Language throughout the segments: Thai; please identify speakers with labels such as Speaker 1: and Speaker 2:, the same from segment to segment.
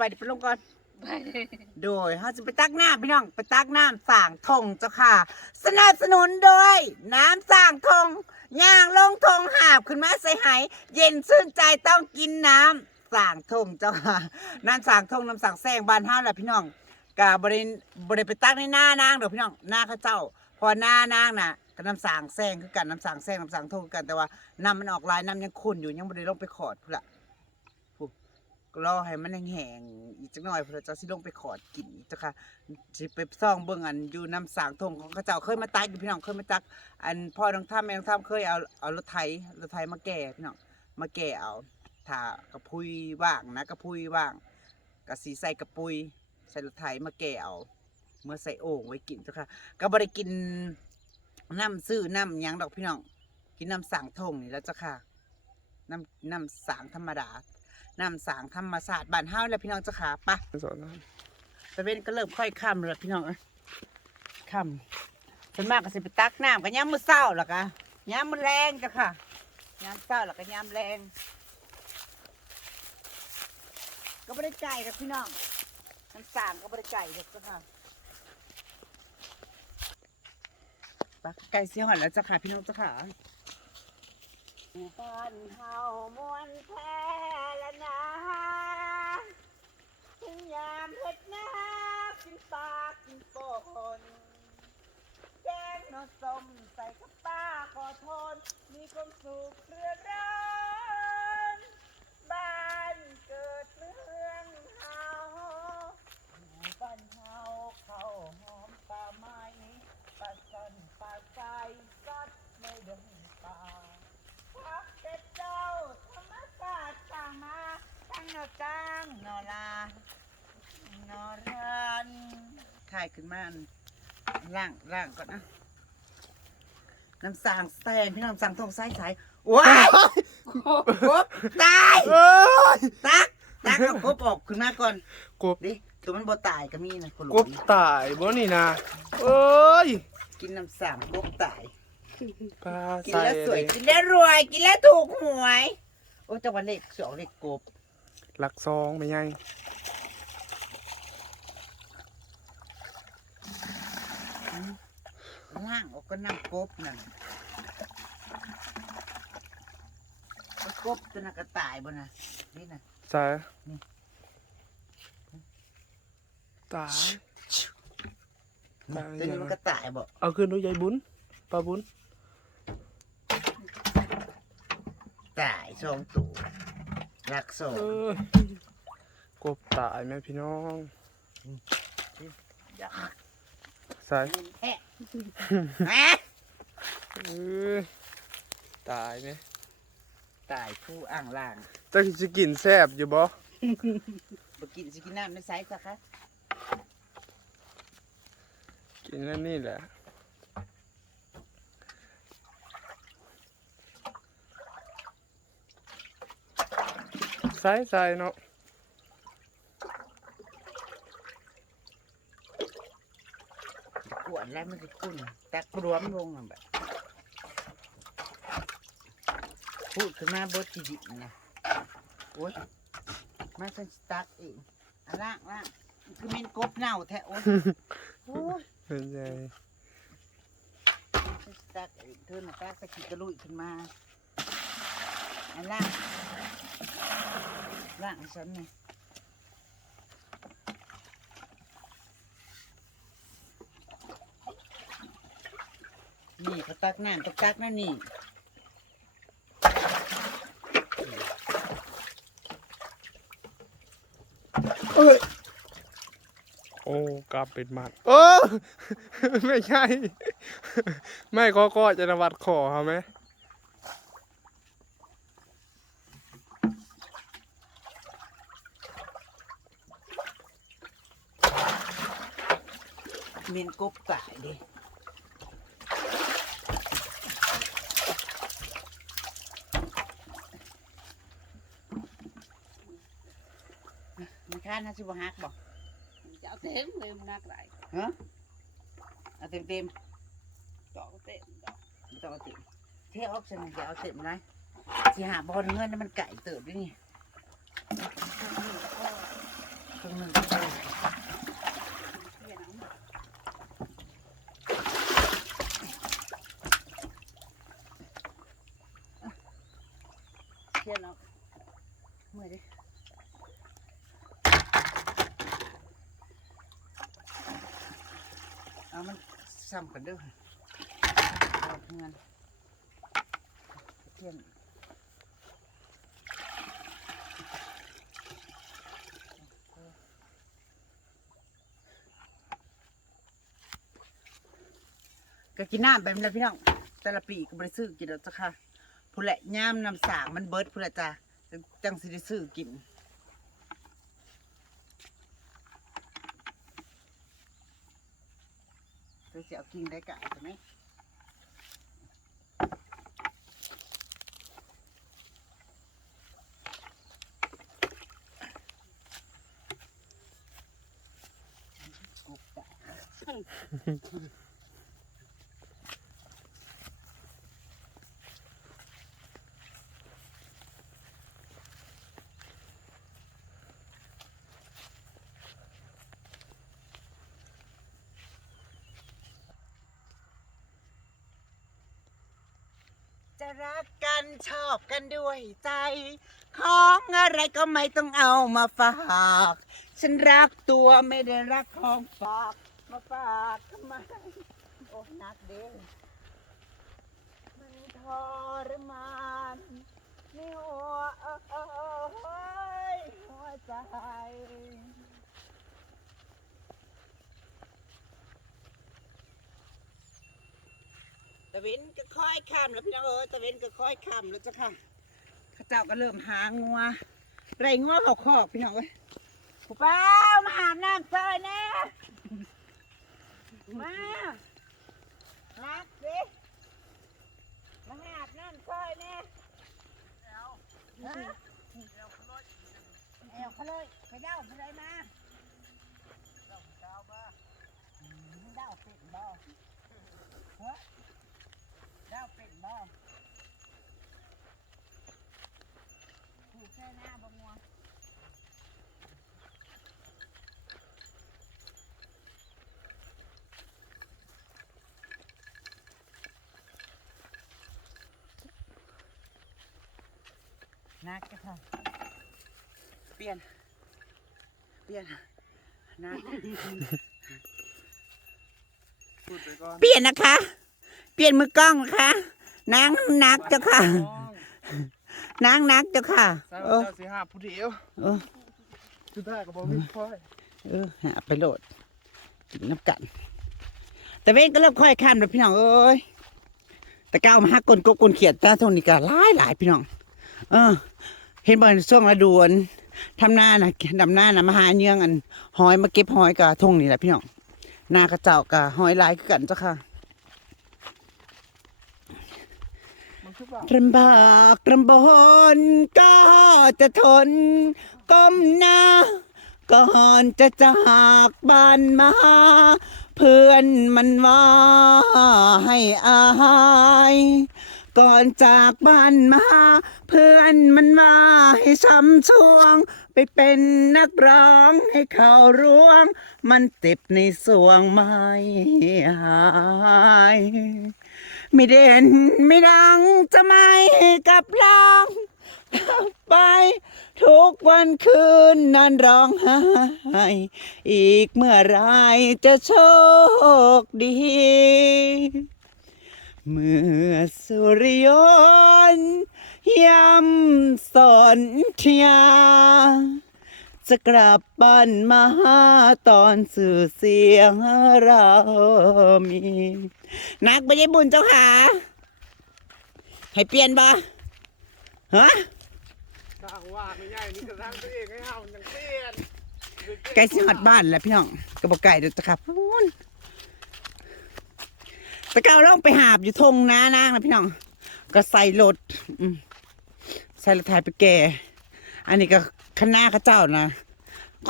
Speaker 1: บายดีไปลงก่อน
Speaker 2: ไป
Speaker 1: โดยเขาจะไปตักน้ำพี่น้อง ไปตักน้ำสั่งทงเจ้าค่ะ สนับสนุนโดย น้ำสั่งทงย่างลงทงหาบขึ้นมาใส่ไหายเย็นชื่นใจต้องกินน้ำสั่งทงเจ้าค่ะน้ำสั่งทงน้ำสั่งแซงบานห้าแหละพี่น้องกะบริบริไปตักในหน้านางเดี๋ยวพี่น้องหน้าเข้าเจ้า พอหน้านางน่ะก็น้ำสั่งแซงคือกันน้ำสั่งแซงน้ำสั่งทงคือกันแต่ว่าน้ำมันออกลายน้ำยังขุ่นอยู่ยังบริลงไปขอดพุ่นละก็ รอให้มันแห้งๆอีกจักหน่อยพื่อจะสิลงไปขอดกินอีกเจ้าค่ะสิไปซ่องเบิ่งอันอยู่น้ำสางทงของเขาเจ้าเคยมาตักอยู่พี่น้องเคยมาตัก อันพ่อน้องท่าแม่น้องท่าเคยเอาเอารถไถรถไถมาแก่พี่น้องมาแก่เอาถ้ากระพุยว่างนะกระพุยว่างกระสีใส่กระปุยใส่รถไถมาแก่เอาเมื่อใส่โอ่งไว้กินเจ้าค่ะก็บ่ได้กินน้ำซื้อน้ำยังดอกพี่น้องกินน้ำสางทงนี่แล้วเจ้าค่ะน้ำน้ำสางธรรมดา น้ำสางธรรมศาสตร์บ้านเฮาแล้วพี่น้องเจ้าขาปะ
Speaker 3: สอนนะ
Speaker 1: ตะเวนก็เริ่มค่อยค่ำแล้วพี่น้องค่ำส่วนมากก็สิไปตักน้ำก็ย่ามมื้อเช้าแล้วก็ย่ามมื้อแรงจ้ะค่ะย่ามเช้าแล้วก็ย่ามแรง ก็บ่ได้ไก่กับพี่น้องน้ำสางก็บ่ได้ไก่เด็กจ้ะค่ะปะไก่เสียหอนแล้วจ้ะค่ะพี่น้องจ้ะค่ะ บ้านเฮามวนแท้ละนะถึงยามเห็ดนากินปลากินปนแกงนอส้มใส่กับป้าขอโทน มีความสุขเรือร้อนบ้านเกิดเมืองเฮาบ้านเฮาเข้าหอมป่าไม้ป่าสันป่าใจสัดในดงป่า พักเป็ดเจ้าธรรมศาสตร์ต่างมาทั้ง นอจ้างนอลานอรันถ่ายขึ้นมาอันล่างล่างก่อนนะน้ำสางแซงพี่น้ำสางทองซ้ายสายว้ายกบตาย
Speaker 3: เอ้ย
Speaker 1: ตักตักเอากบออกขึ้นมาก่อน
Speaker 3: กบ
Speaker 1: ดิตัวมันบ่ตายก็มีนะคนหล
Speaker 3: ก
Speaker 1: ว
Speaker 3: บตายบ่นี่นะเอ้ย
Speaker 1: กินน้ำสางกบตาย
Speaker 3: ปลา
Speaker 1: กิน
Speaker 3: ใส่
Speaker 1: แล้วสวย
Speaker 3: เลย
Speaker 1: กินแล้วรวยกินแล้วถูกหวยโอ้จังหวัดเลขสองเลขกบ
Speaker 3: หลักซองไม่ไง
Speaker 1: ล่างออกก็นั่งกบนั่นแล้วกบตัวนั้นก็ตายบนน่ะนี่น่ะ
Speaker 3: ใส่
Speaker 1: นี่
Speaker 3: ตายตาย
Speaker 1: ตัวนี้มันก็ตายบ่
Speaker 3: เอาขึ้นดูยายบุญปลาบุญ
Speaker 1: ตายสองตัว รักสอง
Speaker 3: เอ้ยกบตายแม่พี่น้อง
Speaker 1: อยาก
Speaker 3: ใส่
Speaker 1: แท้ฮะ
Speaker 3: เอ้ยตายไหม
Speaker 1: ตายผู้อ่างล่าง
Speaker 3: จะจะกินแซ่บอยู่บ่
Speaker 1: บ่กินสิกินน้ำในไซส์ซะคะ
Speaker 3: กินแล้วนี่แหละ ใส่ใส่เนาะ
Speaker 1: กวนแล้วมันจะคุ้นตักรวมลงอะแบบพูดขึ้นมาบดทีดินะโอ๊ยมาฉันสตักเองอันล่างล่างมันคือเมนกบเน่าแท้โอ๊ยโอ้ย
Speaker 3: เป็นไง
Speaker 1: ฉันสตักเองเธอน่ะตักสะกิดกระลุยขึ้นมาอัน ล่างล่างฉันเนี่ยนี่เขาตักน้ำตักตักนั่นนี่เฮ้ย
Speaker 3: โอ้กลับเป็นมัดเออ ไม่ใช่ ไม่ก็ก็จะนวัดขอเขาไหม
Speaker 1: เมนกบตายเดิมันค่าน่าสิบหักบอก
Speaker 2: จะเอาเต็มเลยมันนักหลาย
Speaker 1: ฮะเอาเต็มเต็ม
Speaker 2: ดอกเต็มดอก
Speaker 1: ๆต้องเอาเต็มเที่ยวออกฉันจะเอาเต็มไรสิหาบอลเงินนั่นมันไก่เติบด้วยนี่ครึ่งหนึ่งก็พอ
Speaker 2: เพี้ยนเอาเพี้ยนเอา
Speaker 1: เมื่อยดิเอามัน ซ้ำกันเด้อเอาเงินเที่ยงก็กินน้ำแบบนี้แหละพี่น้องแต่ละปีก็บ่ไปซื้อกินแล้วจ้ะค่ะผู้แหละย่ามน้ำสางมันเบิดผู้แหละจ้ะจังสิได้ซื้อกิน เดี๋ยวสิเอา กิ่งได้กะใช่ไหมกุบได้จะรักกัน ชอบกันด้วยใจ ของอะไรก็ไม่ต้องเอามาฝาก ฉันรักตัวไม่ได้รักของฝาก มาฝากทำไม โอ้นักเด้อมันทรมานในหัวเอ้ยหัวใจะเวนก็ค่อยข้ามแล้วพี่น้องเอ้ยตะเวนก็ค่อยข้ามแล้วจ้ะค่ะข้าเจ้าก็เริ่มหางัวไรงัวเขาคอกพี่น้องเอ้ยผู้เป้ามาอาบน้ำซอยแน่มารักดิมาอาบน้ำซอยแน่ฮะแอวเขาเลยไปเด้าไปเลยมาเด้าเด้ามาเด้าเป็นบ่ฮะดาวเป็นบ่ผูกแค่หน้าบ่งัวนักค่ะเปลี่ยน เปลี่ยนนัก
Speaker 3: พูดไปก่อน
Speaker 1: เปลี่ยนนะคะ เปลี่ยนมือกล้องนะคะนางนักเจ้าค่ะนางนักเจ้าค่ะ
Speaker 3: เจ้า
Speaker 1: เออ
Speaker 3: เจ้าสิหาผู้เดียว
Speaker 1: เออ
Speaker 3: สุดท้ายก็บ่มีค่อย
Speaker 1: เออหาไปโหลดกินน้ำกัน แต่เว้นก็เริ่มค่อยข้ามแล้วพี่น้องเอ้ยแต่ก้าวมาหากลกบกลเขียดตาทงนี้ก็หลายหลายพี่น้อง เออ เห็นบ่ช่วงฤดูอันทำหน้านะดำหน้านะมาหาเยื่องอันหอยมาเก็บหอยกับทงนี่แหละพี่น้องหน้ากระเจ้ากับหอยหลายคือกันเจ้าค่ะ
Speaker 3: มันคือว่า
Speaker 1: ลำบากลำบนก็จะทน ก้มหน้า ก่อนจะจากบ้านมา เพื่อนมันว่าให้อายก่อนจากบ้านมา เพื่อนมันมาให้ช้ำช่วง ไปเป็นนักร้องให้เขาร่วง มันเจ็บในสวงไม่หาย ไม่เด่นไม่ดังจะไม่กับร้องไป ทุกวันคืนนอนร้องไห้อีกเมื่อไรจะโชคดี เมื่อสุริยนต์ยำสนทยา จะกลับบ้านมาตอนสื่อเสียงเรามี นักไปยบุญเจ้าขาให้เปลี่ยนบ่ฮะ
Speaker 3: สร้างว่าไม่ใหญ่นี่ก็สร้างตัวเองให้เฮาจังเปลี่ยน
Speaker 1: ใกล้สิหอดบ้านแล้วพี่น้องกระบอกไก่เดูจ้ะครับพูนตะเกาล่องไปหาบอยู่ทงนานางนะพี่น้อง ก็ใส่รถอืมใส่รถไถไปแก่อันนี้ก็คณะข้าเจ้านะ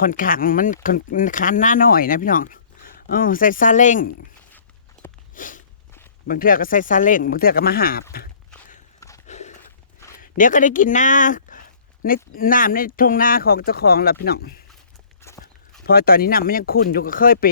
Speaker 1: คนขังมันคนคันหน้าหน่อยนะพี่น้องเออใส่ซาเล้ง บางเทื่อก็ใส่ซาเล้งบางเทื่อก็มาหาบ เดี๋ยวก็ได้กินหน้าในน้ำในทงนาของเจ้าของแล้วพี่น้องพอตอนนี้น้ำมันยังขุ่นอยู่ก็เคยไป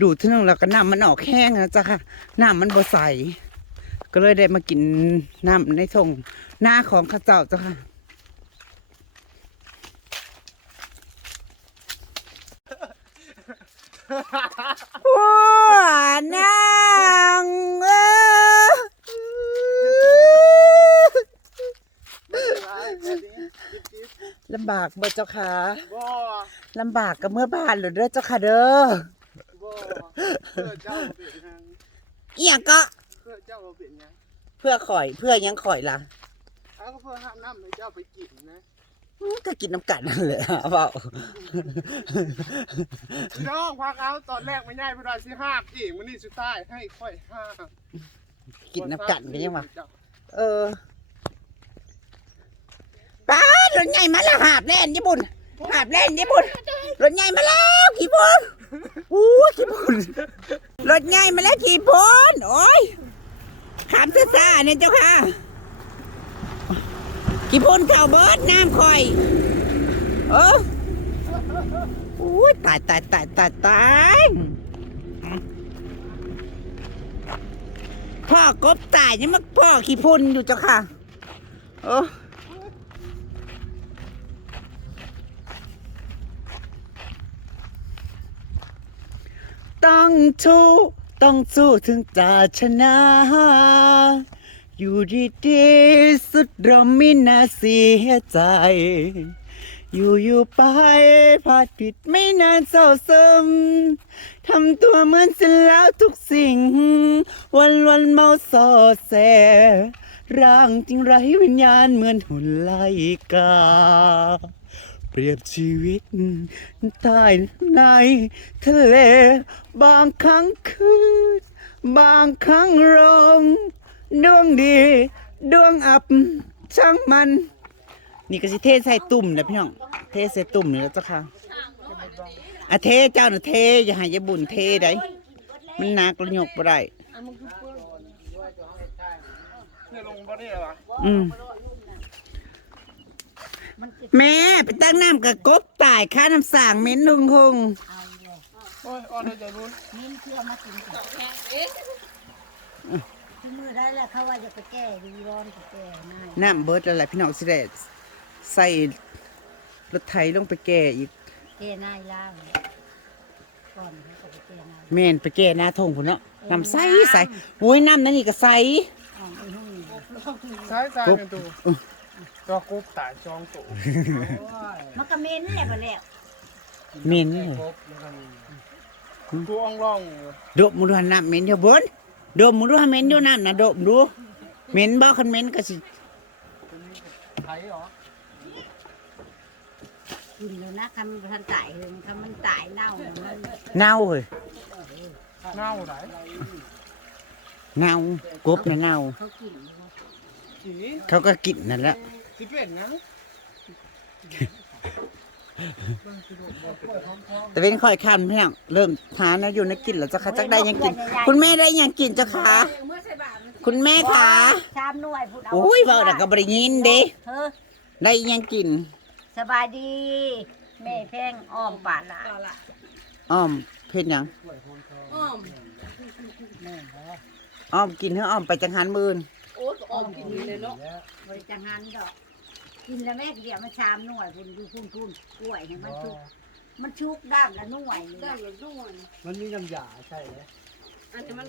Speaker 1: ดูดที่นึงแล้วก็น้ำมันออกแห้งนะจ๊ะค่ะน้ำมันบ่ใสก็เลยได้มากินน้ำในทงหน้าของข้าเจ้าจ้ะค่ะว้า นางเอ้อลำบากเบ่เจ้าค่ะ
Speaker 3: บ่
Speaker 1: ลำบากกับเมื่อบ้านเหรือเด้อเจ้าค่ะเด้อ
Speaker 3: บ่เพื่อเจ้าเป็นหยัง
Speaker 1: อีหยังก็
Speaker 3: เพื่อเจ้าเป็นหยัง
Speaker 1: เพื่อข่อย เพื่อหยังข่อยล่ะ
Speaker 3: เอาก็เพื่อห้ามน้ำให้เจ้าไปกินนะ
Speaker 1: อื้อ ก็กินน้ำกันนั่นแหละเปล่า
Speaker 3: พี่น้องพาเขาตอนแรกไม่ง่ายพี่น้องสิห้ามอีกวันนี้สุดท้ายให้ค่อยห้าม
Speaker 1: กินน้ำกันกันยังวะเออป้ารถใหญ่มาแล้วหาบแล่นญี่ปุ่นหาบแล่นญี่ปุ่นรถใหญ่มาแล้วขี่พนอู้ขี่พนรถใหญ่มาแล้วขี่พนโอ้ยขามซ่าๆเนี่ยเจ้าค่ะ ขี่พนเข่าเบิร์ดน้ำคอย เอออู้ยตายตายตายตายตายพ่อกบตายยังมาพ่อขี่พนอยู่เจ้าค่ะ เออต้องสู้ต้องสู้ถึงจะชนะ อยู่ดีๆสุดเราไม่น่าเสียใจ อยู่อยู่ไปพลาดผิดไม่นานเศร้าซึมทำตัวเหมือนเสร็จแล้วทุกสิ่ง วันวันเมาสอแสร่างจริงไรวิญญาณเหมือนหุ่นไลกา เปรียบชีวิตใต้ในทะเล บางครั้งคืนบางครั้งร้อง ดวงดี ดวงอับ ช่างมัน นี่ก็สิเทใส่ตุ่มนะพี่น้อง เทใส่ตุ่มนี่แล้วเจ้าค่ะอะเทเจ้าน่ะเทอย่าให้ยายบุญเทได้มันหนักระหยกบ่ได้
Speaker 3: อื
Speaker 1: มแม่ไปตั้งน้ำกับกบตายค่าน้ำสางเหม็นหึงหง
Speaker 3: โอ้ยอ่อนเลยใจบุญ
Speaker 2: มิ้นเชื่อมากินก่อน มือได้แล้วเขาว่าจะไปแก้ดีร้อนไปแก้ง่าย
Speaker 1: น้ำเบิดอะไรพี่น้องสิได้ใส่รถไถลงไปแก่อีก
Speaker 2: แก้ง่ายล่างก่อนเขาก็ไปแก้ง่าย
Speaker 1: แม่นไปแก่หน้าทงพุ่นเนาะน้ำใสใสโอ้ยน้ำนั่นนี่ก็ใส
Speaker 2: อ๋อไอ้ห้องนี้
Speaker 3: ใช่ใช่เป็นตัวตัวกบตายจองตัว
Speaker 2: มันก็เม้นแหละไปแล้ว
Speaker 1: เหม็นเลย
Speaker 3: ตัวอ่องร่อง
Speaker 1: ดมมือดูหันน้ำเหม็นเดี๋ยวเบิ้น ดมมือดูหันเหม็นเดี๋ยวน้ำนะดมดูเหม็นบ่คันเหม็นก็สิ
Speaker 3: ไทยเหรอ
Speaker 2: กินแล้วนะคำมันตายเลยคำมันตายเน่าเนี่ยมัน
Speaker 1: เน่าเฮ้ย
Speaker 3: เน่าไหน
Speaker 1: เน่ากบน่ะเน่า
Speaker 2: เขากิน
Speaker 3: สี
Speaker 1: เขาก็กินนั่นแหละ
Speaker 3: สีเป็นนะ
Speaker 1: แต่เป็นค่อยคันพี่น้องเริ่มทานแล้วอยู่ในกินแล้วเจ้าค่ะจักได้หยังกิน คุณแม่ได้หยังกินเจ้าค่ะคุณแม่ขา
Speaker 2: ชามหน่วยพูดเอา
Speaker 1: โอ้ยเว้าดักก็บ่ได้ยินเด้
Speaker 2: เธอ
Speaker 1: ได้หยังกิน
Speaker 2: สบายดีแม่แพงอ้อมป่าละ
Speaker 1: อ้อมเพ็ดหยัง
Speaker 2: แม่เหรอ
Speaker 1: อ้อมกินเฮาอ้อมไปจังหันมื่น
Speaker 2: อ้อมกินเลยเนาะบริจาคงานดอก กินแล้วแม่เดี๋ยวมาชามหน่วยคุณดูคุณคุณกล้วยเนี่ยมันชุก มันชุกด้ามละหน่วยนี่ด้ามละหน่วย
Speaker 4: มันมีน้ำยาใช่ไหม
Speaker 2: อันนี้มัน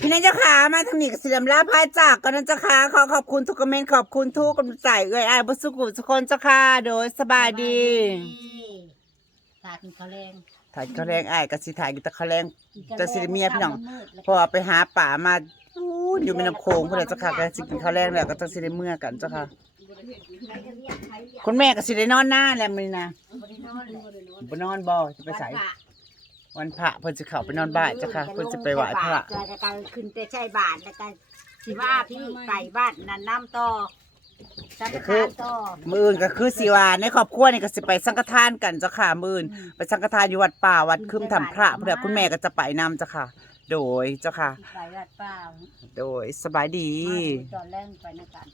Speaker 1: พี่นายเจ้าขามาทางนี้กับสิลำลาพายจากกันนะเจ้าค่ะขอขอบคุณทุกคอมเมนต์ขอบคุณทุกกำลังใจเอ่ยอายบุสุกุทุกคนเจ้าค่ะโดยสบายดี
Speaker 2: ตากินข้าวแรง
Speaker 1: ถ่ายข้าวแรงอายกับสิถ่ายกินแตะข้าวแรง จะสิลเมียพี่น้อง พอไปหาป่ามา อู้อยู่ในน้ำโขงเพื่อนเจ้าค่ะก็สิกินข้าวแรงแล้วก็ต้องสิได้เมื่อกันเจ้าค่ะ
Speaker 2: ใครจะเรียกใครเรียก
Speaker 1: คุณแม่ก็สิได้นอนหน้าแล้วมื้อนี้นะ
Speaker 2: บริโนอนเลยบริโนอน
Speaker 1: บ่นอนบ่จะไปไสวันพระเพิ่นสิเข้าไปนอนบ้านเจ้าค่ะเพิ่นสิไปไหว้พระ
Speaker 2: จะการขึ้นแต่ใช่บาทแล้วก็สิว่าพี่ไปบ้านนั่นน้ำต่อสังฆทานต่อ
Speaker 1: มื้ออื่นก็คือสิว่าในครอบครัวนี่ก็สิไปสังฆทานกันเจ้าค่ะมื้ออื่นไปสังฆทานอยู่วัดป่าวัดคึมถ้ำพระเพื่อคุณแม่ก็จะไปนำเจ้าค่ะ โดยเจ้าค่ะ
Speaker 2: ไปวัดเปล่า
Speaker 1: โดยสบายดี
Speaker 2: มาคุยตอนแรกไปนะกัน